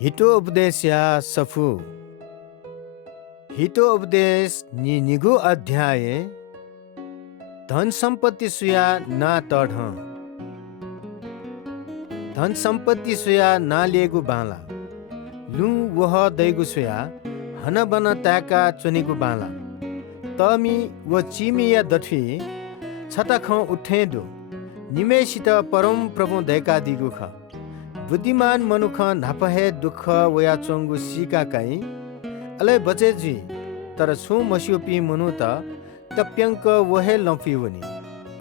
हितो उपदेश या सफु हितो उपदेश निगु अध्याय धन सम्पत्ति सुया ना तढ धन सम्पत्ति सुया ना लिएको बाला लु वह दैगु सुया हन बन ताका चुनिगु बाला तमी व चिमी या दठी छता ख उठे दो निमेसित परम प्रभु दैका दिगु ख बुद्धिमान मनुख नापहे दुख वया चोंगु सिका काई अले बचेजी तर छु मस्योपी मनु त तप्यंक वहे लम्फिवनी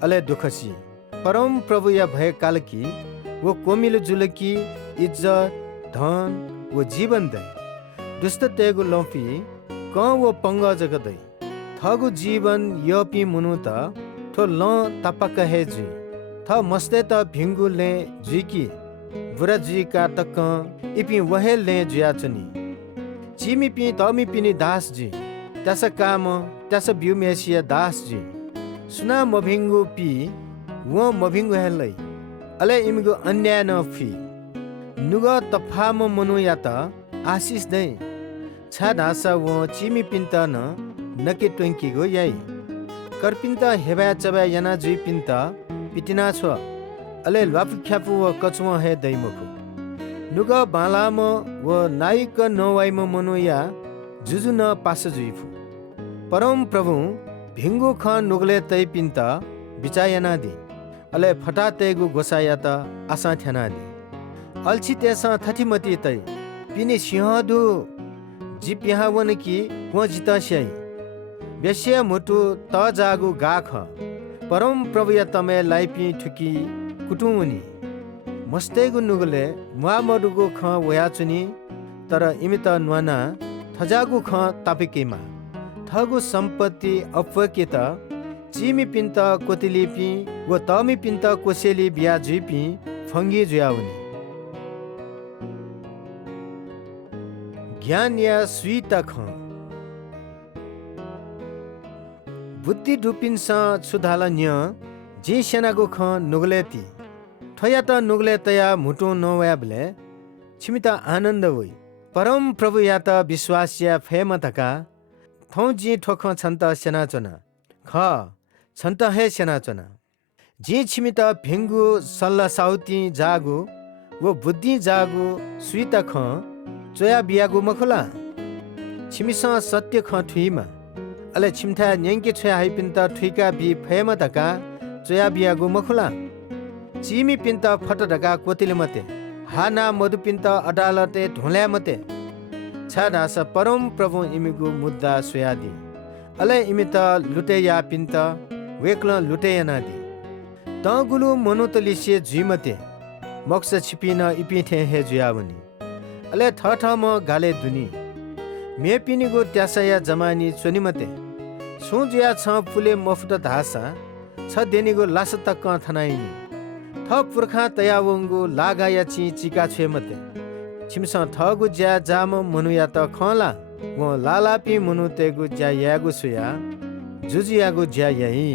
अले दुखसी परम प्रभु या भय काल की वो कोमिलो जुलकी इज्जत धन वो जीवन दै दुष्ट तेगु लम्फी क वो पंग जगदै थगु जीवन यपी मनु त थो ल तपक हेजी थ मस्ते त भिंगु ले जुकी बुराजी का तक इपी वहे ले जुया चनी चिमी पी तमी पिनी दास जी तस काम तस ब्युमेसिया दास जी सुना मभिंगु पी वो मभिंगु हेलै अले इमगु अन्याय न फी नुग तफाम मनु या त आशिष दै छ दासा वो चिमी पिन्त न नके ट्वेंकी गो याई करपिन्त हेबा चबा याना जुइ पिन्त पिटिना छ अले ल्वाफख्यापु व कचुवा हे दैमखु नुग बालाम व नाइक नवाइम मनुया जुजु न पास जुइफु परम प्रभु भिंगु ख नुगले तै पिन्त बिचायना दि अले फटा तेगु गोसाया त आसा थ्याना दि अल्छि तेसा थथिमति तै पिनि सिंहदु जिप यहाँ वन कि व जित स्याई बेस्या मुटु त जागु गाख परम प्रभु या तमे लाइपि ठुकी कुटुमुनि मस्तेगु नुगले मुआमरुगु ख वयाचुनी तर इमित न्वाना थजागु ख तापिकेमा थगु सम्पत्ति अपकेत चिमी पिन्त कोतिलिपि व तमी पिन्त कोसेली बिया जुइपि फंगी जुयाउनी ज्ञान या स्वीता ख बुद्धि डुपिन्स छुधाल न्य जे सेनागु ख नुगलेती थया त नुगले तया मुटो नव्याबले छिमित आनन्द होइ परम प्रभु या त विश्वासिया फेमतका थौ जी ठोख छन्त सेनाचना ख छन्त हे सेनाचना जे छिमित भिंगु सल्ला साउती जागु वो बुद्धि जागु सुइत ख चोया बियागु मखुला छिमिस सत्य ख ठुइमा अले छिमथा न्याङ्के छोया हाइपिन्त ठुइका बि फेमतका चोया बियागु मखुला चिमी पिन्त फट ढका कोतिले मते हाना मधु पिन्त अदालते ढोल्या मते छाडास परम प्रभु इमिगु मुद्दा सोयादी अले इमित लुटे या पिन्त वेक्ल लुटे यानादी तगुलु मनोतलिसे जुइमते मक्स छिपिन इपिथे हे जुयावनी अले ठठम गाले दुनी मे पिनिगु त्यासया जमानी चोनिमते सुजुया छ फुले मफुट धासा छ देनिगु लास तक थनाइनी थ पुर्खा तयावंगु लागाया ची चिका छे मते छिमसा थगु ज्या जाम मनुया त खला व लालापी मनु तेगु ज्या यागु सुया जुजियागु ज्या यही